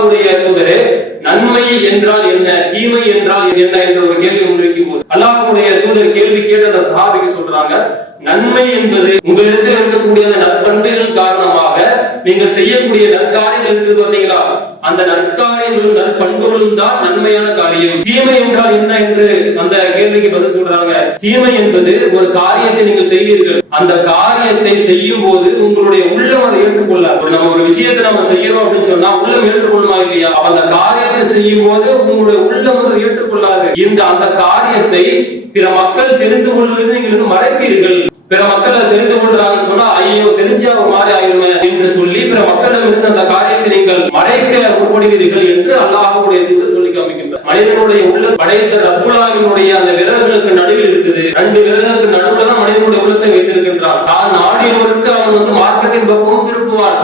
அல்லாஹ்வுடைய தூதரே நன்மை என்றால் என்ன தீமை என்றால் என்ன என்ற ஒரு கேள்வி முன்வைக்கும் போது அல்லாஹுடைய தூதர் கேள்வி கேட்டு அந்த சஹாபிக்கு சொல்றாங்க நன்மை என்பது உங்களிடத்தில் இருக்கக்கூடிய அந்த நற்பண்புகள் காரணமாக நீங்கள் செய்யக்கூடிய நற்காரியங்கள் இருக்குது பாத்தீங்களா அந்த நற்காரியங்களும் நற்பண்புகளும் தான் நன்மையான காரியம். தீமை என்றால் என்ன என்று அந்த கேள்விக்கு பதில் சொல்றாங்க. தீமை என்பது ஒரு காரியத்தை நீங்கள் செய்வீர்கள். அந்த காரியத்தை செய்யும் போது உங்களுடைய உள்ளம் அதை ஏற்றுக்கொள்ள நம்ம ஒரு விஷயத்தை நம்ம செய்யறோம் அப்படின்னு சொன்னா உள்ளம் ஏற்றுக்கொள்ளுமா இல்லையா அந்த காரியத்தை செய்யும் போது உங்களுடைய உள்ளம் அதை ஏற்றுக்கொள்ளாது. இந்த அந்த காரியத்தை பிற மக்கள் தெரிந்து கொள்வது நீங்கள் மறைப்பீர்கள். பிற மக்கள் அதை தெரிந்து கொள்றாங்க சொன்னா ஐயோ தெரிஞ்சா ஒரு மாதிரி ஆயிருமே என்று சொல்லி பிற மக்களிடம் இருந்து அந்த காரியத்தை நீங்கள் மறைக்க முற்படுவீர்கள் என்று அல்லாஹுடைய சொல்லி காமிக்கின்றார். மனிதனுடைய உள்ள படைத்த ரப்புலாவினுடைய அந்த விரல்களுக்கு நடுவில் இருக்குது. ரெண்டு விரல்களுக்கு நடுவில் தான் மனிதனுடைய உள்ளத்தை வைத்திருக்கின்றான். தான் நாடியவருக்கு அவன் வந்து மார்க்கத்தின் பக்கமும் திருப்புவான்.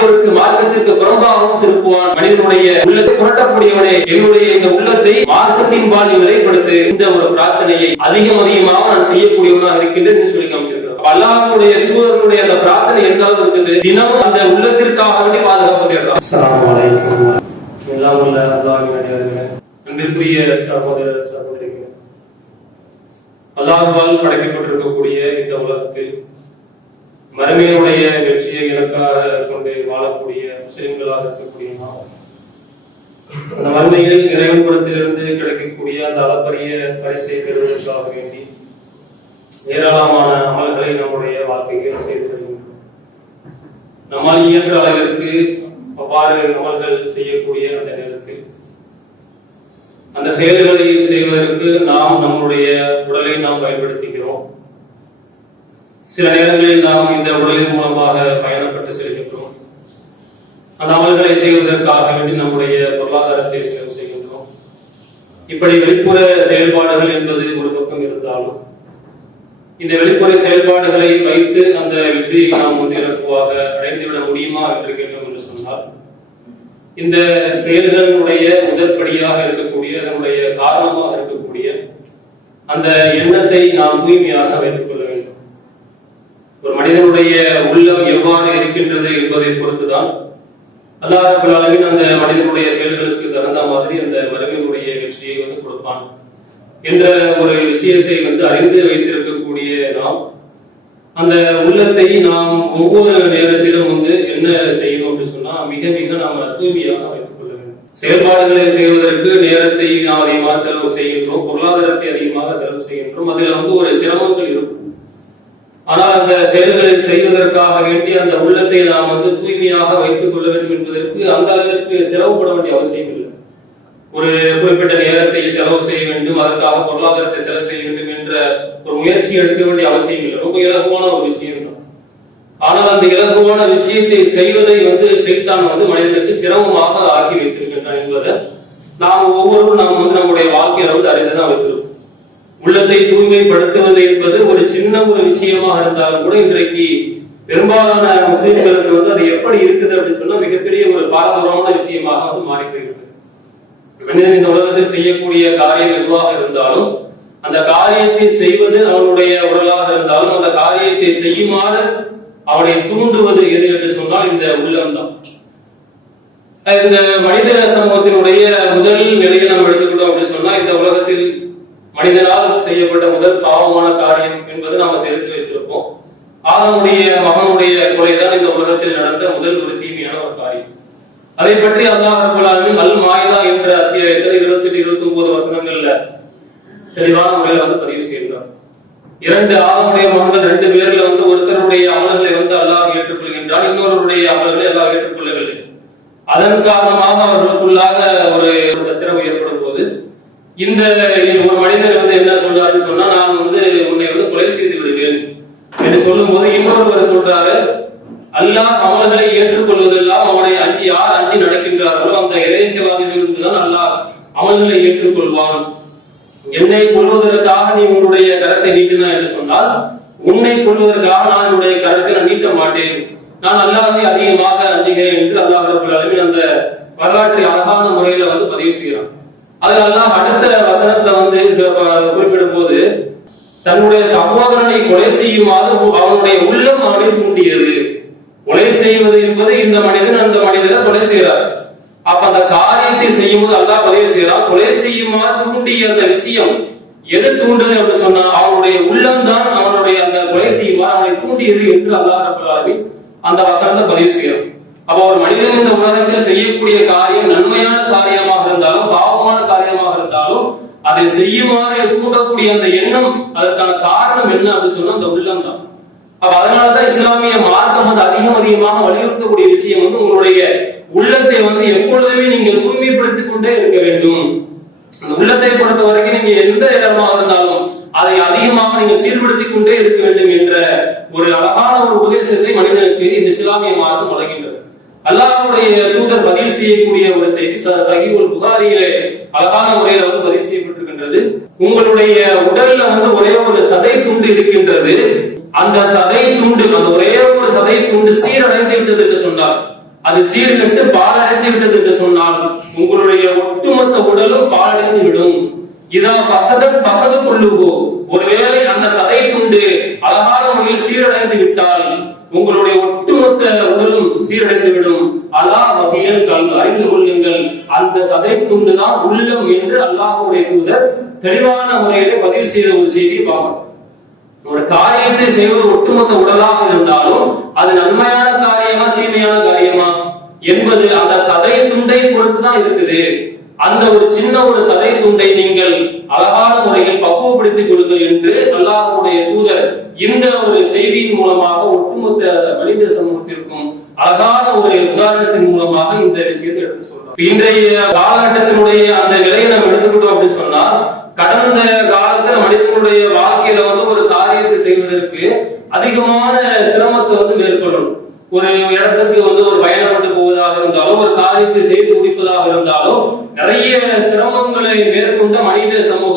தான் மார்க்கத்திற்கு புறம்பாகவும் திருப்புவான். மனிதனுடைய உள்ளத்தை புரட்டக்கூடியவனே என்னுடைய இந்த உள்ளத்தை மார்க்கத்தின் பால் நிலைப்படுத்து இந்த ஒரு பிரார்த்தனையை அதிகம் அதிகமாக நான் செய்யக்கூடியவனாக இருக்கின்றேன் என்று சொல்லி காமிச்சிருக்கிறார். அல்லாஹனுடைய தூதர்களுடைய அந்த பிரார்த்தனை எந்த அளவு இருக்குது. தினமும் அந்த உள்ளத்திற்காக வேண்டி பாதுகாப்பு தேடுறான் எல்லாம் உள்ள அல்லாஹ்வின் அடியார்களே. அன்பிற்குரிய சகோதர சகோதரிகள். அல்லாஹால் படைக்கப்பட்டிருக்கக்கூடிய இந்த உலகத்தில் மறுமையினுடைய வெற்றியை இலக்காக கொண்டு வாழக்கூடிய முஸ்லிம்களாக இருக்கக்கூடிய அந்த மறுமையில் இறைவன் புறத்திலிருந்து கிடைக்கக்கூடிய அந்த அளப்பரிய பரிசை பெறுவதற்காக வேண்டி ஏராளமான அமல்களை நம்முடைய வாழ்க்கையில் செய்து வருகின்றோம். நம்மால் இயன்ற அளவிற்கு அவ்வாறு அமல்கள் செய்யக்கூடிய அந்த நேரத்தில் அந்த செயல்களை செய்வதற்கு நாம் நம்முடைய உடலை நாம் பயன்படுத்தி சில நேரங்களில் நாம் இந்த உடலின் மூலமாக பயணப்பட்டு செல்கின்றோம். அந்த அமல்களை செய்வதற்காக வேண்டி நம்முடைய பொருளாதாரத்தை செலவு செய்கின்றோம். இப்படி வெளிப்புற செயல்பாடுகள் என்பது ஒரு பக்கம் இருந்தாலும் இந்த வெளிப்புற செயல்பாடுகளை வைத்து அந்த வெற்றியை நாம் முன்னிறப்புவாக அடைந்துவிட முடியுமா என்று கேட்டோம் என்று சொன்னால் இந்த செயல்களுடைய முதற்படியாக இருக்கக்கூடிய அதனுடைய காரணமாக இருக்கக்கூடிய அந்த எண்ணத்தை நாம் தூய்மையாக வைத்துக் வேண்டும் ஒரு மனிதனுடைய உள்ளம் எவ்வாறு இருக்கின்றது என்பதை பொறுத்துதான் அல்லாஹ் ரப்பல் அந்த மனிதனுடைய செயல்களுக்கு தகுந்த மாதிரி அந்த மறுமையினுடைய வெற்றியை வந்து கொடுப்பான் என்ற ஒரு விஷயத்தை வந்து அறிந்து வைத்திருக்கக்கூடிய நாம் அந்த உள்ளத்தை நாம் ஒவ்வொரு நேரத்திலும் வந்து என்ன செய்யணும் அப்படின்னு சொன்னா மிக மிக நாம தூய்மையாக வைத்துக் கொள்ள வேண்டும். செயல்பாடுகளை செய்வதற்கு நேரத்தை நாம் அதிகமாக செலவு செய்கின்றோம் பொருளாதாரத்தை அதிகமாக செலவு செய்கின்றோம் அதுல வந்து ஒரு சிரமங்கள் இருக்கும். ஆனால் அந்த செயல்களை செய்வதற்காக வேண்டி அந்த உள்ளத்தை நாம் வந்து தூய்மையாக வைத்துக் கொள்ள வேண்டும் என்பதற்கு அந்த அளவிற்கு சிரமப்பட வேண்டிய அவசியம் இல்லை. ஒரு குறிப்பிட்ட நேரத்தை செலவு செய்ய வேண்டும் அதற்காக பொருளாதாரத்தை செலவு செய்ய வேண்டும் என்ற ஒரு முயற்சி எடுக்க வேண்டிய அவசியம் இல்லை. ரொம்ப இலகுவான ஒரு விஷயம் தான் ஆனால் அந்த இலகுவான விஷயத்தை செய்வதை வந்து ஷைத்தான் வந்து மனிதனுக்கு சிரமமாக ஆக்கி வைத்திருக்கின்றான் என்பதை நாம் ஒவ்வொருவரும் நாம் வந்து நம்முடைய வாழ்க்கையில வந்து அறிந்துதான் வைத்திருக்கோம் உள்ளத்தை தூய்மைப்படுத்துவது என்பது ஒரு சின்ன ஒரு விஷயமா இருந்தாலும் கூட இன்றைக்கு பெரும்பாலான முஸ்லிம்களுக்கு வந்து அது எப்படி இருக்குது அப்படின்னு சொன்னா மிகப்பெரிய ஒரு பாரதூரமான விஷயமாக வந்து மாறி போயிருக்கு மனிதன் இந்த உலகத்தில் செய்யக்கூடிய காரியம் எதுவாக இருந்தாலும் அந்த காரியத்தை செய்வது அவனுடைய உடலாக இருந்தாலும் அந்த காரியத்தை செய்யுமாறு அவனை தூண்டுவது எது என்று சொன்னால் இந்த உள்ளம்தான். இந்த மனித சமூகத்தினுடைய முதல் நிலையை நம்ம எடுத்துக்கிட்டோம் அப்படின்னு சொன்னா இந்த உலகத்தில் மனிதனால் செய்யப்பட்ட முதல் பாவமான காரியம் என்பது நாம தெரிந்து வைத்திருப்போம். ஆதனுடைய மகனுடைய கொலைதான் இந்த உலகத்தில் நடந்த முதல் ஒரு தீமையான ஒரு காரியம். அதை பற்றி அல்லாஹ் அல் மாயதா என்ற அத்தியாயத்தில் இருபத்தி எட்டு இருபத்தி ஒன்பது வசனங்கள்ல தெளிவான முறையில வந்து பதிவு செய்கிறார். இரண்டு ஆதனுடைய மகன்கள் ரெண்டு பேர்ல வந்து ஒருத்தருடைய அமல்களை வந்து அல்லாஹ் ஏற்றுக்கொள்கின்றார் இன்னொருடைய அமல்களை அல்லாஹ் ஏற்றுக்கொள்ளவில்லை அதன் காரணமாக அவர்களுக்குள்ளாக ஒரு சச்சரவு ஏற்படும் போது இந்த ஒரு மனிதர் வந்து என்ன சொல்றாருன்னு சொன்னா நான் வந்து உன்னை வந்து கொலை செய்து விடுவேன் என்று சொல்லும் போது இன்னொருவர் சொல்றாரு எல்லாம் அமல்களை ஏற்றுக்கொள்வதெல்லாம் அவனை அஞ்சி யார் அஞ்சி நடக்கின்றார்களோ அந்த இறைச்சவாதிகளிலிருந்து தான் அல்லாஹ் ஏற்றுக்கொள்வான். என்னை கொள்வதற்காக நீ உன்னுடைய கரத்தை நீட்டினா என்று சொன்னால் உன்னை கொள்வதற்காக நான் என்னுடைய கரத்தை நான் நீட்ட மாட்டேன். நான் அல்லாஹை அதிகமாக அஞ்சுகிறேன் என்று அல்லாஹ் ரபுல் ஆலமீன் அந்த வரலாற்றை அழகான முறையில வந்து பதிவு செய்கிறான். அதுல அல்லாஹ் அடுத்த வசனத்தை வந்து குறிப்பிடும் போது தன்னுடைய சகோதரனை கொலை செய்யுமாறு அவனுடைய உள்ளம் அவனை தூண்டியது. கொலை செய்வது என்பது இந்த மனிதன் அந்த மனிதனை கொலை செய்கிறார். அப்ப அந்த காரியத்தை செய்யும்போது அல்லாஹ் பதிவு செய்யறான் கொலை செய்யுமாறு தூண்டிய அந்த விஷயம் எது தூண்டுது அப்படின்னு சொன்னா அவனுடைய உள்ளம்தான் அவனுடைய அந்த கொலை செய்யுமாறு அவனை தூண்டியது என்று அல்லாஹ் ரப்பல் அந்த வசனத்தை பதிவு செய்யறான் அப்ப ஒரு மனிதன் இந்த உலகத்தில் செய்யக்கூடிய காரியம் நன்மையான காரியமாக இருந்தாலும் பாவமான காரியமாக இருந்தாலும் அதை செய்யுமாறு தூண்டக்கூடிய அந்த எண்ணம் அதற்கான காரணம் என்ன அப்படின்னு சொன்னா அந்த உள்ளம் தான் அப்ப அதனாலதான் இஸ்லாமிய மார்க்கம் வந்து அதிகம் அதிகமாக வலியுறுத்தக்கூடிய விஷயம் வந்து உங்களுடைய உள்ளத்தை வந்து எப்பொழுதுமே நீங்கள் தூய்மைப்படுத்திக் கொண்டே இருக்க வேண்டும். அந்த உள்ளத்தை பொறுத்த வரைக்கும் நீங்க எந்த இடமாக இருந்தாலும் அதை அதிகமாக நீங்கள் சீர்படுத்திக் கொண்டே இருக்க வேண்டும் என்ற ஒரு அழகான ஒரு உபதேசத்தை மனிதனுக்கு இந்த இஸ்லாமிய மார்க்கம் வழங்குகின்றது அல்லாஹுடைய தூதர் பதிவு செய்யக்கூடிய ஒரு செய்தி ச- ஒரு புகாரியிலே அழகான முறையில் வந்து பதிவு செய்யப்பட்டிருக்கின்றது. உங்களுடைய உடல்ல வந்து ஒரே ஒரு சதை துண்டு இருக்கின்றது. அந்த சதை துண்டு அந்த ஒரே ஒரு சதை துண்டு சீரடைந்து விட்டது என்று சொன்னார். அது சீர்கட்டு பாலடைந்து விட்டது என்று சொன்னால் உங்களுடைய ஒட்டுமொத்த உடலும் பாலடைந்து விடும். இதா பசத பசது கொள்ளுவோ ஒருவேளை அந்த சதை துண்டு அழகான முறையில் சீரடைந்து விட்டால் உங்களுடைய ஒட்டுமொத்த உடலும் சீரடைந்து விடும். அலா வகையில் கல் அறிந்து கொள்ளுங்கள். அந்த சதை துண்டு தான் உள்ளம் என்று அல்லாஹுடைய தூதர் தெளிவான முறையிலே பதிவு செய்த ஒரு செய்தியை பார்க்கணும். ஒரு காரியத்தை செய்வது ஒட்டுமொத்த உடலாக இருந்தாலும் அது நன்மையான காரியமா தீமையான காரியமா என்பது அந்த சதை துண்டை பொறுத்து தான் இருக்குது. அந்த ஒரு சின்ன ஒரு சதை துண்டை நீங்கள் அழகான முறையில் பக்குவப்படுத்திக் கொள்ளுங்கள் என்று அல்லாஹுடைய தூதர் இந்த ஒரு செய்தியின் மூலமாக ஒட்டுமொத்த மனித சமூகத்திற்கும் அழகான ஒரு உதாரணத்தின் மூலமாக இந்த விஷயத்தை எடுத்து சொல்றோம் இன்றைய காலகட்டத்தினுடைய அந்த நிலையை நம்ம எடுத்துக்கிட்டோம் அப்படின்னு சொன்னா கடந்த காலத்துல மனிதனுடைய வாழ்க்கையில வந்து ஒரு காரியத்தை செய்வதற்கு அதிகமான சிரமத்தை வந்து மேற்கொள்ளணும் ஒரு இடத்துக்கு வந்து ஒரு பயணப்பட்டு போவதாக இருந்தாலும் ஒரு காரியத்தை செய்து முடிப்பதாக இருந்தாலும் நிறைய சிரமங்களை மேற்கொண்ட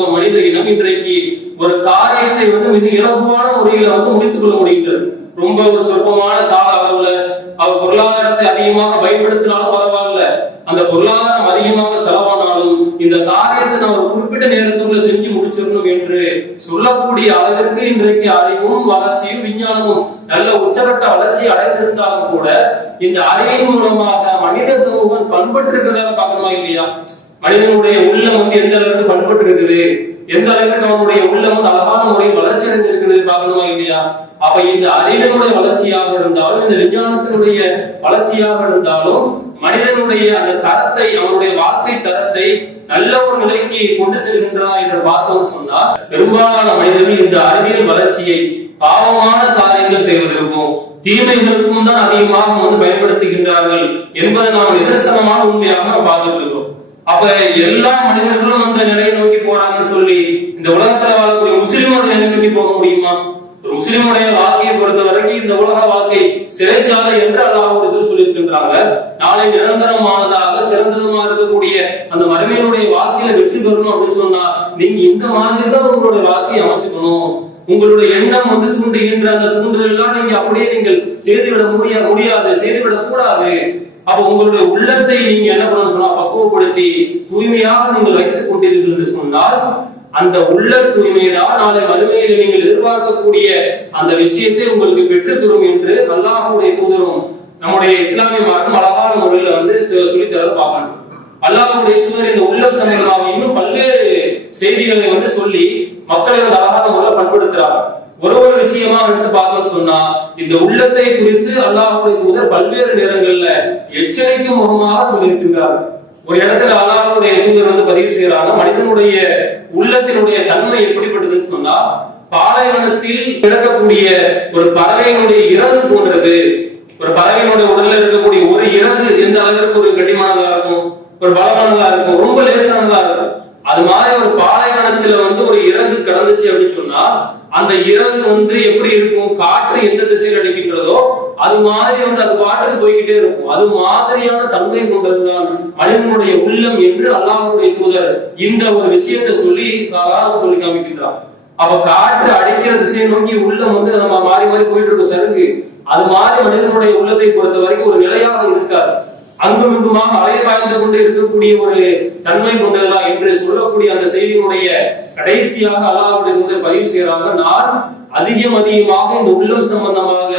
ஒரு மனித இனம் இன்றைக்கு ஒரு காரியத்தை வந்து மிக இலகுவான முறையில வந்து முடித்துக் கொள்ள முடிகின்றது. ரொம்ப ஒரு சொற்பமான கால அளவுல அவர் பொருளாதாரத்தை அதிகமாக பயன்படுத்தினாலும் பரவாயில்ல. அந்த பொருளாதாரம் அதிகமாக செலவானாலும் இந்த காரியத்தை நம்ம ஒரு குறிப்பிட்ட நேரத்துக்குள்ள செஞ்சு முடிச்சிடணும் என்று சொல்லக்கூடிய அளவிற்கு இன்றைக்கு அறிவும் வளர்ச்சியும் விஞ்ஞானமும் நல்ல உச்சகட்ட வளர்ச்சி அடைந்திருந்தாலும் கூட இந்த அறிவின் மூலமாக மனித சமூகம் பண்பட்டிருக்கிறதா பார்க்கணுமா இல்லையா? மனிதன் உள்ளம் வந்து எந்த அளவுக்கு பண்பட்டு இருக்குது எந்த அளவுக்கு அவனுடைய உள்ளம் வந்து அழகான முறையில் வளர்ச்சி அடைந்திருக்கிறது பார்க்கணுமா இல்லையா அப்ப இந்த அறிவினுடைய வளர்ச்சியாக இருந்தாலும் இந்த விஞ்ஞானத்தினுடைய வளர்ச்சியாக இருந்தாலும் மனிதனுடைய அந்த தரத்தை அவனுடைய வாழ்க்கை தரத்தை நல்ல ஒரு நிலைக்கு கொண்டு செல்கின்றா என்று பார்த்தோம் சொன்னால் பெரும்பாலான மனிதர்கள் இந்த அறிவியல் வளர்ச்சியை பாவமான காரியங்கள் செய்வதற்கும் தீமைகளுக்கும் தான் அதிகமாக வந்து பயன்படுத்துகின்றார்கள் என்பதை நாம் நிதர்சனமான உண்மையாக நாம் பார்த்துட்டு அப்ப எல்லா மனிதர்களும் அந்த நிலையை நோக்கி போறாங்கன்னு சொல்லி இந்த உலகத்துல வாழக்கூடிய முஸ்லிம் அந்த நோக்கி போக முடியுமா? ஒரு முஸ்லிமுடைய வாழ்க்கையை பொறுத்த வரைக்கும் இந்த உலக வாழ்க்கை சிறைச்சாலை என்று அல்லாஹ் ஒரு இது சொல்லியிருக்கின்றாங்க. நாளை நிரந்தரமானதாக சிறந்ததமா இருக்கக்கூடிய அந்த மறுமையினுடைய வாழ்க்கையில வெற்றி பெறணும் அப்படின்னு சொன்னா நீங்க இந்த மாதிரி தான் உங்களுடைய வாழ்க்கையை அமைச்சுக்கணும். உங்களுடைய எண்ணம் வந்து தூண்டுகின்ற அந்த தூண்டுதல் எல்லாம் நீங்க அப்படியே நீங்கள் செய்துவிட முடிய முடியாது செய்துவிடக் கூடாது அப்ப உங்களுடைய உள்ளத்தை நீங்க என்ன பண்ணணும் சொன்னா பக்குவப்படுத்தி தூய்மையாக நீங்கள் வைத்துக் கொண்டீர்கள் என்று சொன்னால் அந்த உள்ள தூய்மைதான் நாளை மறுமையில் நீங்கள் எதிர்பார்க்கக்கூடிய அந்த விஷயத்தை உங்களுக்கு பெற்று தரும் என்று அல்லாஹ்வுடைய தூதரும் நம்முடைய இஸ்லாமிய மார்க்கம் அழகான முறையில வந்து சொ- பார்ப்பாங்க. அல்லாஹ்வுடைய தூதர் இந்த உள்ளம் சம்பந்தமாக இன்னும் பல்வேறு செய்திகளை வந்து சொல்லி மக்களை வந்து அழகான முறையில பண்படுத்துறாங்க. ஒரு ஒரு விஷயமா எடுத்து பார்த்தோம்னு சொன்னா இந்த உள்ளத்தை குறித்து அல்லாஹுடைய தூதர் பல்வேறு நேரங்கள்ல எச்சரிக்கும் முகமாக சொல்லியிருக்கின்றார்கள். ஒரு இடத்துல அல்லாஹுடைய தூதர் வந்து பதிவு செய்யறாங்க மனிதனுடைய உள்ளத்தினுடைய தன்மை எப்படிப்பட்டதுன்னு சொன்னா பாலைவனத்தில் கிடக்கக்கூடிய ஒரு பறவையினுடைய இறகு போன்றது. ஒரு பறவையினுடைய உடல்ல இருக்கக்கூடிய ஒரு இறகு எந்த அளவிற்கு ஒரு கடிமானதா இருக்கும்? ஒரு பலமானதா இருக்கும்? ரொம்ப லேசானதா இருக்கும். அது மாதிரி ஒரு பாலைவனத்துல வந்து ஒரு இறகு கடந்துச்சு அப்படின்னு சொன்னா அந்த இறகு வந்து எப்படி இருக்கும்? காற்று எந்த திசையில் அடிக்கின்றதோ அது மாதிரி வந்து அது பாட்டுக்கு போய்கிட்டே இருக்கும். அது மாதிரியான தன்மை கொண்டதுதான் மனிதனுடைய உள்ளம் என்று அல்லாஹனுடைய தூதர் இந்த ஒரு விஷயத்தை சொல்லி அழகாக சொல்லி காமிக்கின்றார். அப்ப காற்று அடிக்கிற திசையை நோக்கி உள்ளம் வந்து நம்ம மாறி மாறி போயிட்டு இருக்கோம் சருங்கு அது மாதிரி மனிதனுடைய உள்ளத்தை பொறுத்த வரைக்கும் ஒரு நிலையாக இருக்காது. அங்கும் இங்குமாக அலை பாய்ந்து கொண்டு இருக்கக்கூடிய ஒரு தன்மை கொண்டதா என்று சொல்லக்கூடிய அந்த செய்தியினுடைய கடைசியாக அல்லாஹ்வுடைய பதிவு செய்கிறார்கள். நான் அதிகம் அதிகமாக இந்த உள்ளம் சம்பந்தமாக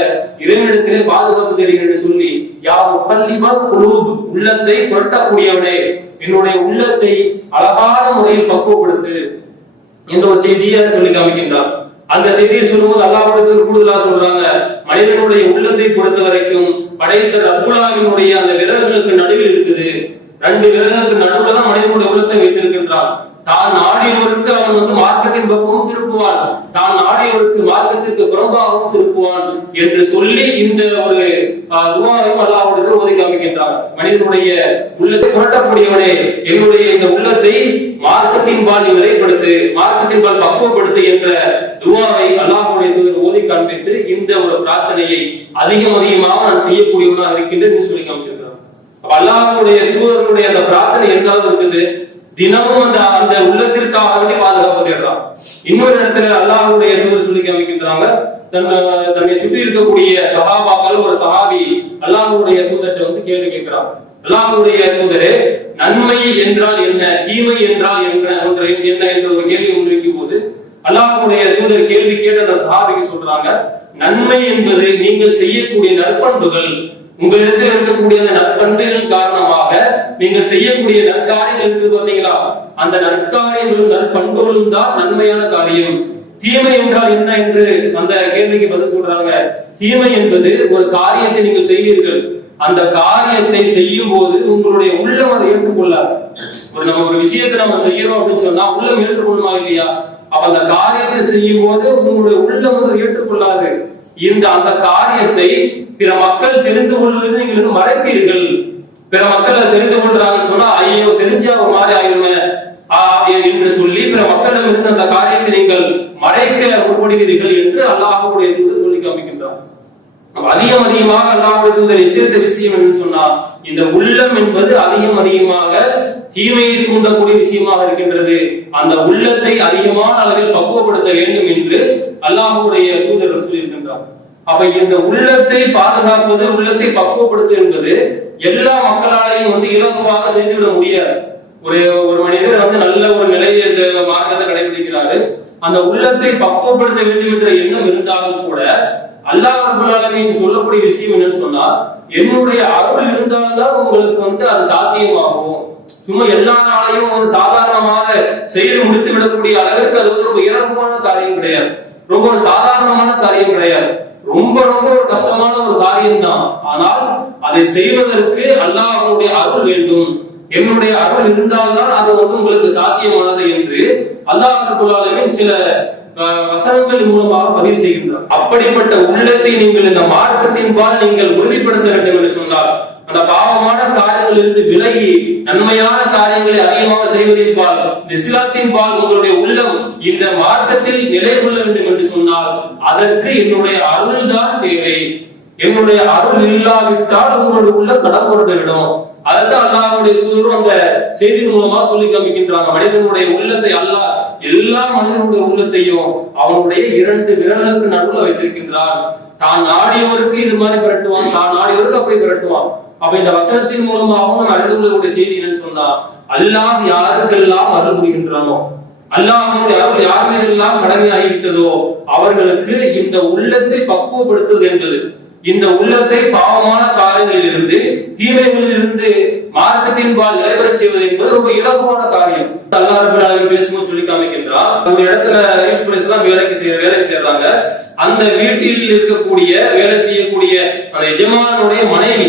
இறைவனிடத்திலே பாதுகாப்பு தெரியும் என்று சொல்லி யார் முகல்லிபல் குலூப் உள்ளத்தை புரட்டக்கூடியவனே என்னுடைய உள்ளத்தை அழகான முறையில் பக்குவப்படுத்து என்ற ஒரு செய்தியை சொல்லி காமிக்கின்றார். அந்த செய்தியை சொல்லும்போது அல்லாஹ்வுடைய கூடுதலா சொல்றாங்க மனிதனுடைய உள்ளத்தை பொறுத்த வரைக்கும் படைத்த ரப்புலாவினுடைய அந்த விரல்களுக்கு நடுவில் இருக்குது. ரெண்டு விரல்களுக்கு நடுவுல தான் மனிதனுடைய உள்ளத்தை வைத்திருக்கின்றான். தான் நாடியவர் வந்து மார்க்கத்தின் பக்கமும் திருப்புவான். தான் நாடியவருக்கு மார்க்கத்திற்கு புறம்பாகவும் திருப்புவான் என்று சொல்லி இந்த ஒரு துவாவையும் அல்லாஹ்வுடைய ஓதி காமிக்கின்றான் மனிதனுடைய உள்ளத்தை புரட்டக்கூடியவனே என்னுடைய இந்த உள்ளத்தை மார்க்கத்தின் பால் நிலைப்படுத்து மார்க்கத்தின் பால் பக்குவப்படுத்து என்ற துவாவை அல்லாஹுடைய தூதர் ஓதி காண்பித்து இந்த ஒரு பிரார்த்தனையை அதிகம் அதிகமாக நான் செய்யக்கூடியவனாக இருக்கின்றேன் சொல்லி காமிச்சிருக்கிறான் அப்ப அல்லாஹ்வுடைய தூதர்களுடைய அந்த பிரார்த்தனை எந்த இருக்குது? தினமும் அந்த அந்த உள்ளத்திற்காக வேண்டி பாதுகாப்பு தேடுறான். இன்னொரு இடத்துல அல்லாஹுடைய தூதர் சொல்லி காமிக்கின்றாங்க. தன்னை தன்னை சுற்றி இருக்கக்கூடிய சகாபாக்கள் ஒரு சகாபி அல்லாஹுடைய தூதத்தை வந்து கேள்வி கேட்கிறான். அல்லாஹுடைய தூதரே நன்மை என்றால் என்ன தீமை என்றால் என்ன ஒன்று என்ன என்ற ஒரு கேள்வி முன்வைக்கும் போது அல்லாஹ்வுடைய தூதர் கேள்வி கேட்டு அந்த சகாபிக்கு சொல்றாங்க நன்மை என்பது நீங்கள் செய்யக்கூடிய நற்பண்புகள் உங்களிடத்தில் இருக்கக்கூடிய அந்த நற்பண்புகள் காரணமாக நீங்கள் செய்யக்கூடிய நற்காரியங்கள் இருக்குது பாத்தீங்களா அந்த நற்காரியங்களும் நற்பண்புகளும் தான் நன்மையான காரியம். தீமை என்றால் என்ன என்று அந்த கேள்விக்கு பதில் சொல்றாங்க. தீமை என்பது ஒரு காரியத்தை நீங்கள் செய்வீர்கள். அந்த காரியத்தை செய்யும் போது உங்களுடைய உள்ளம் அதை ஏற்றுக்கொள்ளாது. ஒரு நம்ம ஒரு விஷயத்தை நம்ம செய்யறோம் அப்படின்னு சொன்னா உள்ளம் ஏற்றுக்கொள்ளுமா இல்லையா? அப்ப அந்த காரியத்தை செய்யும் போது உங்களுடைய உள்ளம் அதை ஏற்றுக்கொள்ளாது. இந்த அந்த காரியத்தை பிற மக்கள் தெரிந்து கொள்வது இங்கிருந்து மறைப்பீர்கள். பிற மக்கள் அதை தெரிந்து கொள்றாங்கன்னு சொன்னா ஐயோ தெரிஞ்சா ஒரு மாதிரி ஆயிடுமே. ஆஹ் என்று சொல்லி பிற மக்களிடம் இருந்து அந்த காரியத்தை நீங்கள் மறைக்க முற்படுகிறீர்கள் என்று அல்லாஹுடைய தூதர் சொல்லி காமிக்கின்றார். அதிகம் அதிகமாக அல்லாஹுடைய தூதர் எச்சரித்த விஷயம் என்று சொன்னா இந்த உள்ளம் என்பது அதிகம் அதிகமாக தீமையை தூண்டக்கூடிய விஷயமாக இருக்கின்றது. அந்த உள்ளத்தை அதிகமான அளவில் பக்குவப்படுத்த வேண்டும் என்று அல்லாஹ்வுடைய தூதர் சொல்லியிருக்கின்றார் அப்ப இந்த உள்ளத்தை பாதுகாப்பது உள்ளத்தை பக்குவப்படுத்துவது என்பது எல்லா மக்களாலையும் வந்து இலகுவாக செய்துவிட முடியாது. ஒரு ஒரு மனிதர் வந்து நல்ல ஒரு நிலையை இந்த மார்க்கத்தை கடைபிடிக்கிறாரு. அந்த உள்ளத்தை பக்குவப்படுத்த வேண்டும் என்ற எண்ணம் இருந்தாலும் கூட அல்லாஹ் ரப்பல் சொல்லக்கூடிய விஷயம் என்னன்னு சொன்னா என்னுடைய அருள் இருந்தால்தான் உங்களுக்கு வந்து அது சாத்தியமாகும். சும்மா எல்லா நாளையும் ஒரு சாதாரணமாக செய்து முடித்து விடக்கூடிய அளவிற்கு அது வந்து ரொம்ப இலகுவான காரியம் கிடையாது. ரொம்ப ஒரு சாதாரணமான காரியம் கிடையாது. ரொம்ப ரொம்ப ஒரு கஷ்டமான ஒரு காரியம் தான் ஆனால் அதை செய்வதற்கு அல்லாஹனுடைய அருள் வேண்டும். என்னுடைய அருள் இருந்தால்தான் அது வந்து உங்களுக்கு சாத்தியமானது என்று அல்லாஹ் சில அஹ், வசனங்கள் மூலமாக பதிவு செய்கின்றார். அப்படிப்பட்ட உள்ளத்தை நீங்கள் இந்த மார்க்கத்தின் பால் நீங்கள் உறுதிப்படுத்த வேண்டும் என்று சொன்னால் அந்த பாவமான காரியங்களிலிருந்து விலகி நன்மையான காரியங்களை அதிகமாக செய்வதின் பால் பால் உங்களுடைய உள்ளம் இந்த மார்க்கத்தில் நிலை கொள்ள வேண்டும் என்று சொன்னால் அதற்கு என்னுடைய அருள் தான் தேவை. என்னுடைய அருள் இல்லாவிட்டால் உங்களுடைய உள்ள கடன் அதுதான் அல்லாஹுடைய தூதரும் அந்த செய்தி மூலமா சொல்லி காமிக்கின்றாங்க. மனிதனுடைய உள்ளத்தை அல்லாஹ் எல்லா மனிதனுடைய உள்ளத்தையும் அவனுடைய இரண்டு விரலுக்கு நடுவில் வைத்திருக்கின்றான். தான் நாடியவருக்கு இது மாதிரி விரட்டுவான் தான் நாடியவருக்கு அப்படி விரட்டுவான் அப்ப இந்த வசனத்தின் மூலமாகவும் நான் அறிந்து கொள்ளக்கூடிய செய்தி என்னன்னு சொன்னா அல்லாஹ் யாருக்கெல்லாம் அருள் புரிகின்றனோ அல்லாஹனுடைய அருள் யார் மீதெல்லாம் கடமையாகிவிட்டதோ அவர்களுக்கு இந்த உள்ளத்தை பக்குவப்படுத்துவது என்பது. இந்த உள்ளத்தை பாவமான காரியங்களில் இருந்து தீமைகளில் இருந்து மார்க்கத்தின் பால் நிலைபெறச் செய்வது என்பது ரொம்ப இலகுவான காரியம். அல்லாஹ் ரப்பல் பேசும்போது சொல்லி காமிக்கின்றான் ஒரு இடத்துல யூஸ் பண்ணிட்டு வேலைக்கு செய்ய வேலை செய்யறாங்க அந்த வீட்டில் இருக்கக்கூடிய வேலை செய்யக்கூடிய அந்த எஜமானுடைய மனைவி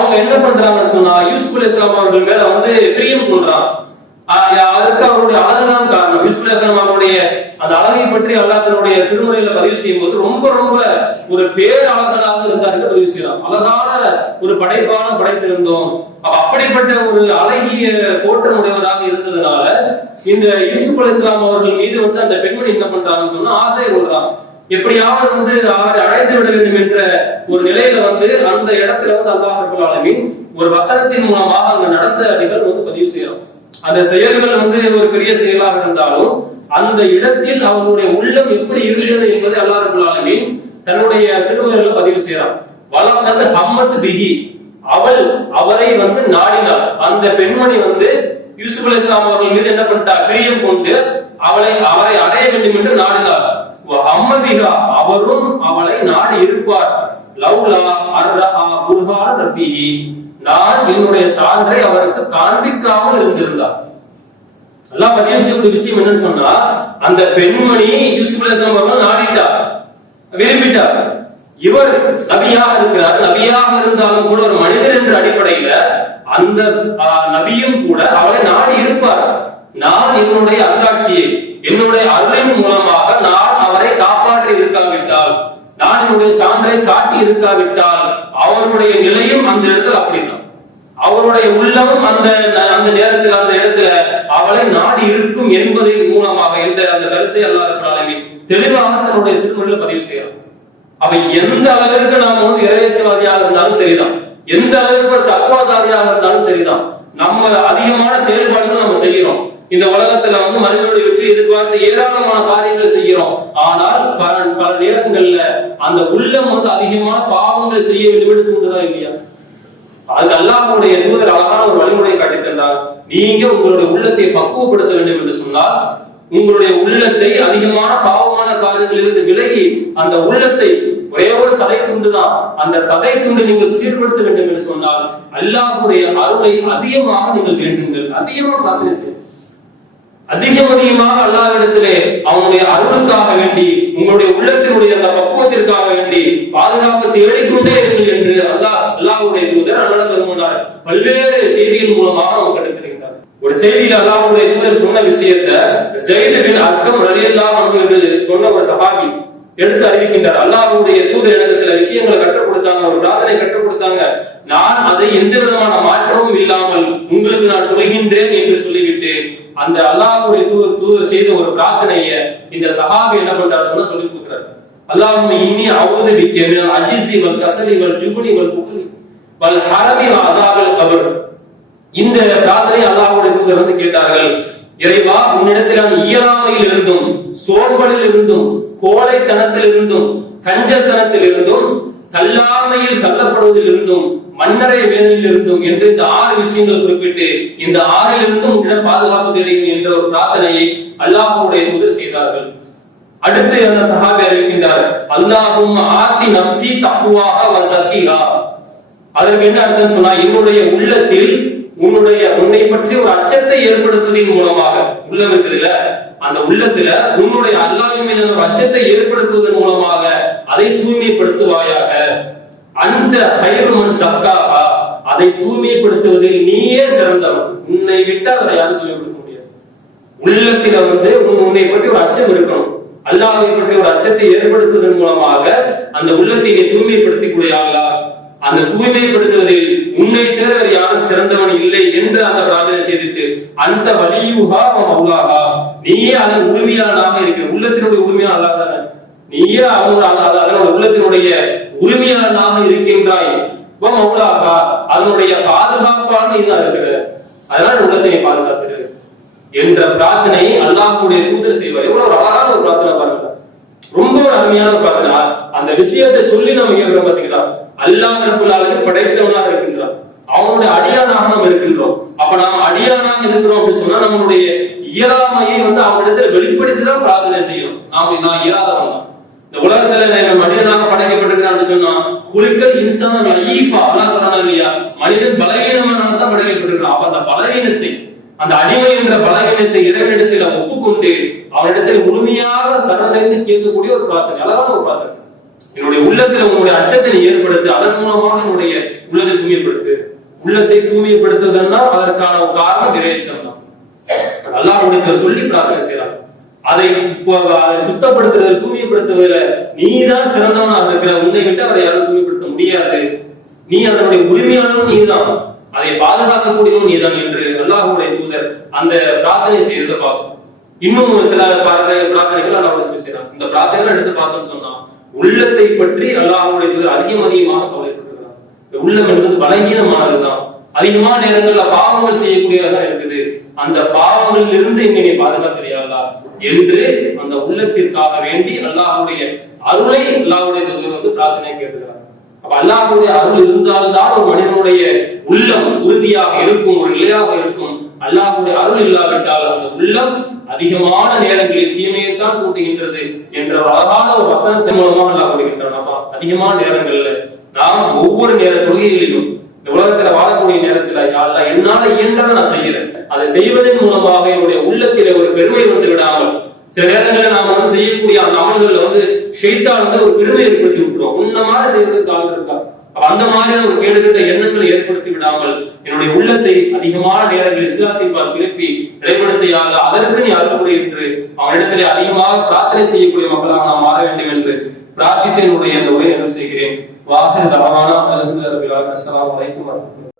அவங்க என்ன பண்றாங்கன்னு சொன்னா யூஸ்ஃபுல் இஸ்லாம் அவர்கள் மேல வந்து பிரியம் கொள்றான் அதற்கு அவருடைய அழகுதான் காரணம் யூஸ்ஃபுல் இஸ்லாம் அவருடைய அந்த அழகை பற்றி அல்லாஹ் தன்னுடைய திருமுறையில பதிவு செய்யும் போது ரொம்ப ரொம்ப ஒரு பேர் அழகனாக இருந்தார் என்று பதிவு செய்யலாம். அழகான ஒரு படைப்பான படைத்திருந்தோம். அப்படிப்பட்ட ஒரு அழகிய தோற்றமுடையவராக இருந்ததுனால இந்த யூசுப் அலி இஸ்லாம் அவர்கள் மீது வந்து அந்த பெண்மணி என்ன பண்றாங்கன்னு சொன்னா ஆசை கொள்றாங்க எப்படியாவது வந்து அவரை அழைத்து விட வேண்டும் என்ற ஒரு நிலையில வந்து அந்த இடத்துல வந்து அல்லாஹ் ரப்பல் ஒரு வசனத்தின் மூலமாக அங்க நடந்த நிகழ்வு வந்து பதிவு செய்யறோம். அந்த செயல்கள் வந்து ஒரு பெரிய செயலாக இருந்தாலும் அந்த இடத்தில் அவருடைய உள்ளம் எப்படி இருந்தது என்பதை அல்லாஹ் ரப்பல் தன்னுடைய திருமுறையில பதிவு செய்யறான். வளர்ந்தது ஹம்மத் பிஹி. அவள் அவரை வந்து நாடினாள். அந்த பெண்மணி வந்து யூசுப் அலி இஸ்லாம் அவர்கள் மீது என்ன பண்ணிட்டா பிரியம் கொண்டு அவளை அவரை அடைய வேண்டும் என்று நாடினார் அம்மதிகா அவரும் அவளை நாடி இருப்பார். லவ்லா அர்ரஹா புர்ஹான ரப்பிஹி. நான் என்னுடைய சான்றை அவருக்கு காண்பிக்காமல் இருந்திருந்தார். அல்லாஹ் பதிவு விஷயம் என்னன்னு சொன்னா அந்த பெண்மணி யூசுப் அலைஹிஸ்ஸலாம் நாடிட்டார். விரும்பிட்டார். இவர் நபியாக இருக்கிறார். நபியாக இருந்தாலும் கூட ஒரு மனிதர் என்ற அடிப்படையில அந்த நபியும் கூட அவரை நாடி இருப்பார். நான் என்னுடைய அத்தாட்சியை என்னுடைய அருளின் மூலமாக நான் நான் என்னுடைய சான்றை காட்டி இருக்காவிட்டால் அவருடைய நிலையும் அந்த இடத்துல அப்படித்தான். அவருடைய உள்ளமும் அந்த அந்த நேரத்தில் அந்த இடத்துல அவளை நாடி இருக்கும் என்பதன் மூலமாக என்ற அந்த கருத்தை அல்லாஹ் தெளிவாக தன்னுடைய திருக்குறளில் பதிவு செய்யலாம் அப்ப எந்த அளவிற்கு நாம வந்து இறையச்சவாதியாக இருந்தாலும் சரிதான். எந்த அளவிற்கு ஒரு தக்குவாதாரியாக இருந்தாலும் சரிதான். நம்ம அதிகமான செயல்பாடுகள் நம்ம செய்கிறோம். இந்த உலகத்துல வந்து மனிதனுடைய வெற்றி எதிர்பார்த்து ஏராளமான காரியங்களை செய்கிறோம். ஆனால் பல பல நேரங்கள்ல அந்த உள்ளம் வந்து அதிகமான பாவங்களை செய்ய வேண்டும் இல்லையா? அது அல்லாஹ்வுடைய தூதர் அழகான ஒரு வழிமுறையை காட்டித் தந்தார். நீங்க உங்களுடைய உள்ளத்தை பக்குவப்படுத்த வேண்டும் என்று சொன்னால் உங்களுடைய உள்ளத்தை அதிகமான பாவமான காரியங்களிலிருந்து விலகி அந்த உள்ளத்தை ஒரே ஒரு சதை துண்டு தான். அந்த சதை துண்டை நீங்கள் சீர்படுத்த வேண்டும் என்று சொன்னால் அல்லாஹுடைய அருளை அதிகமாக நீங்கள் வேண்டுங்கள். அதிகமாக பிரார்த்தனை செய்யுங்கள். அதிகம் அதிகமாக அல்லாஹ்விடத்திலே அவனுடைய அருளுக்காக வேண்டி உங்களுடைய உள்ளத்தினுடைய அந்த பக்குவத்திற்காக வேண்டி பாதுகாப்பு தேடிக்கொண்டே இருங்கள் என்று அல்லாஹ் அல்லாஹுடைய தூதர் அண்ணன் பெருமானார் பல்வேறு செய்திகள் மூலமாக அவங்க கிடைத்திருக்கிறார் ஒரு செய்தியில் அல்லாஹுடைய தூதர் சொன்ன விஷயத்தை ஜெயிது அர்த்தம் அர்க்கம் என்று சொன்ன ஒரு சபாபி எடுத்து அறிவிக்கின்றார். அல்லாஹ்வுடைய தூதர் எனக்கு சில விஷயங்களை கற்றுக் கொடுத்தாங்க ஒரு பிரார்த்தனை கற்றுக் கொடுத்தாங்க. நான் அதை எந்த விதமான மாற்றமும் இல்லாமல் உங்களுக்கு நான் சொல்கின்றேன் என்று சொல்லிவிட்டு அந்த அல்லாஹுடைய தூதர் செய்த ஒரு பிரார்த்தனைய இந்த சஹாபி என்ன பண்றாரு சொன்ன சொல்லி கொடுக்குறாரு. அல்லாஹும் இனி அவுது பிக்கென அஜிசி வல் கசலி வல் ஜுபுனி வல் புகலி வல் ஹரமி அதாவல் கபர். இந்த பிரார்த்தனை அல்லாஹுடைய தூதர் வந்து கேட்டார்கள். இறைவா உன்னிடத்தில் நான் இயலாமையில் இருந்தும் சோம்பலில் இருந்தும் கோழைத்தனத்தில் இருந்தும் கஞ்சத்தனத்தில் இருந்தும் தள்ளாமையில் தள்ளப்படுவதில் இருந்தும் மன்னரை வேதனையில் இருந்தோம் என்று இந்த ஆறு விஷயங்கள் குறிப்பிட்டு இந்த ஆறிலிருந்தும் உங்களிடம் பாதுகாப்பு தெரியும் என்ற ஒரு பிரார்த்தனையை அல்லாஹுடைய தூதர் செய்தார்கள். அடுத்து அந்த சஹாபி அறிவிக்கின்றார் அல்லாஹும் ஆத்தி நப்சி தப்புவாக வசக்கிஹா அதற்கு என்ன அர்த்தம் சொன்னா என்னுடைய உள்ளத்தில் உன்னுடைய உன்னை பற்றி ஒரு அச்சத்தை ஏற்படுத்துவதன் மூலமாக உள்ளம் இருக்குதுல்ல அந்த உள்ளத்துல உன்னுடைய அல்லாஹ்வின் மீது ஒரு அச்சத்தை ஏற்படுத்துவதன் மூலமாக அதை தூய்மைப்படுத்துவாயாக. அந்த ஹைரமன் சக்காவா அதை தூய்மைப்படுத்துவதில் நீயே சிறந்தவன். உன்னை விட்டு அவரை யாரும் தூய்மைப்படுத்த முடியாது. உள்ளத்தில வந்து உன்னை பற்றி ஒரு அச்சம் இருக்கணும். அல்லாவை பற்றி ஒரு அச்சத்தை ஏற்படுத்துவதன் மூலமாக அந்த உள்ளத்தை தூய்மைப்படுத்திக்கூடிய அல்லா அந்த தூய்மைப்படுத்துவதில் உன்னை தவிர யாரும் சிறந்தவன் இல்லை என்று அந்த பிரார்த்தனை செய்துட்டு அந்த வலியுகா மௌலாகா நீயே அதன் உரிமையாளனாக இருக்கிற உள்ளத்தினுடைய உரிமையாளர் அல்லாஹ் நீயே அவனோட அத- அதனோட உள்ளத்தினுடைய உரிமையாளனாக இருக்கின்றாய். வ அதனுடைய பாதுகாப்பான இன்னும் இருக்கிற அதனால உள்ளத்தை நீ பாதுகாத்துரு என்ற பிரார்த்தனை அல்லாஹுடைய தூதர் செய்வார். எவ்வளவு ஒரு அழகான ஒரு பிரார்த்தனை பாருங்க. ரொம்ப ஒரு அருமையான ஒரு பிரார்த்தனை. அந்த விஷயத்தை சொல்லி நம்ம கேட்கிறோம் பாத்தீங்களா அல்லாஹ் ரப்புல் படைத்தவனாக இருக்கின்றான். அவனுடைய அடியானாக நாம் இருக்கின்றோம். அப்ப நாம் அடியானாக இருக்கிறோம் அப்படின்னு சொன்னா நம்மளுடைய இயலாமையை வந்து அவனிடத்தில் வெளிப்படுத்தி தான் பிரார்த்தனை செய்யணும். நாம நான் இயலாதவன் தான். இந்த உலகத்துல மனிதனாக படைக்கப்பட்டிருக்கிறேன் அப்படின்னு சொன்னா குலுக்கல் இன்சான நயீஃபா அல்லாஹ் சொன்னா இல்லையா மனிதன் பலவீனமானவன் தான் படைக்கப்பட்டிருக்கிறான். அப்ப அந்த பலவீனத்தை அந்த அடிமை என்ற பலவீனத்தை இறைவனிடத்தில் ஒப்புக்கொண்டு அவனிடத்தில் முழுமையாக சரணடைந்து கேட்கக்கூடிய ஒரு பிரார்த்தனை அழகான ஒரு பிரார்த்தனை. என்னுடைய உள்ளத்துல உங்களுடைய அச்சத்தை ஏற்படுத்து அதன் மூலமாக என்னுடைய உள்ளத்தை தூய்மைப்படுத்து. உள்ளத்தை தூய்மைப்படுத்துவதுன்னா அதற்கான காரணம் இறையச்சம் தான். அல்லாஹ் உனக்கு சொல்லி பிரார்த்தனை செய்யலாம் அதை அதை சுத்தப்படுத்துறதுல தூய்மைப்படுத்துவதில் நீதான் சிறந்தவனாக இருக்கிற உன்னை விட்டு அதை யாரும் தூய்மைப்படுத்த முடியாது. நீ அதனுடைய உரிமையானவன் நீதான். அதை பாதுகாக்கக்கூடியவன் நீதான் என்று அல்லாஹுடைய தூதர் அந்த பிரார்த்தனை செய்யறதை பார்க்கும் இன்னும் சில பிரார்த்தனை பிரார்த்தனைகள் அல்லாஹ் சொல்லி செய்யறான் இந்த பிரார்த்தனை எடுத்து பார்த்தோம்னு சொன்னா உள்ளத்தை பற்றி அல்லாஹுடைய தூதர் அதிகம் அதிகமாக கவலைப்பட்டிருக்கிறார். உள்ளம் என்பது பலகீனமானதுதான் அதிகமான நேரங்கள்ல பாவங்கள் செய்யக்கூடியதா இருக்குது. அந்த பாவங்களில் இருந்து என்னை பாதுகாக்கிறியா பாதுகாக்கிறியாளா என்று அந்த உள்ளத்திற்காக வேண்டி அல்லாஹுடைய அருளை அல்லாஹுடைய தூதர் வந்து பிரார்த்தனை கேட்டுகிறார் அப்ப அல்லாஹுடைய அருள் இருந்தால்தான் ஒரு மனிதனுடைய உள்ளம் உறுதியாக இருக்கும் ஒரு நிலையாக இருக்கும். அல்லாஹுடைய அருள் இல்லாவிட்டால் அந்த உள்ளம் அதிகமான நேரங்களில் தீமையைத்தான் கூட்டுகின்றது என்ற ஒரு அழகான ஒரு வசனத்தின் மூலமாக அல்லாஹ் கூறுகின்றான். அதிகமான நேரங்கள்ல நாம் ஒவ்வொரு நேர தொழுகைகளிலும் நேரத்துல அல்லாஹ், என்னால இயன்றதை நான் செய்யறேன். அதை செய்வதன் மூலமாக என்னுடைய ஒரு பெருமை வந்து விடாமல் சில நேரங்களில் நாம வந்து செய்யக்கூடிய அந்த அமல்கள்ல வந்து ஷெய்தான் வந்து ஒரு பெருமை ஏற்படுத்தி விட்டுரும். உன்ன மாதிரி செய்யறதுக்கு ஆள் இருக்கா? அப்ப அந்த மாதிரியான ஒரு கேடு கேடுகிட்ட எண்ணங்களை ஏற்படுத்தி விடாமல் என்னுடைய உள்ளத்தை அதிகமான நேரங்கள் இஸ்லாத்தை பால் திருப்பி நிலைப்படுத்தியாக அதற்கு நீ அருள் என்று அவனிடத்திலே அதிகமாக பிரார்த்தனை செய்யக்கூடிய மக்களாக நாம் மாற வேண்டும் என்று பிரார்த்தித்து என்னுடைய அந்த உரை நிறைவு செய்கிறேன். வாசல் தரமான அஸ்ஸலாமு அலைக்கும் வரஹ்மத்துல்லாஹி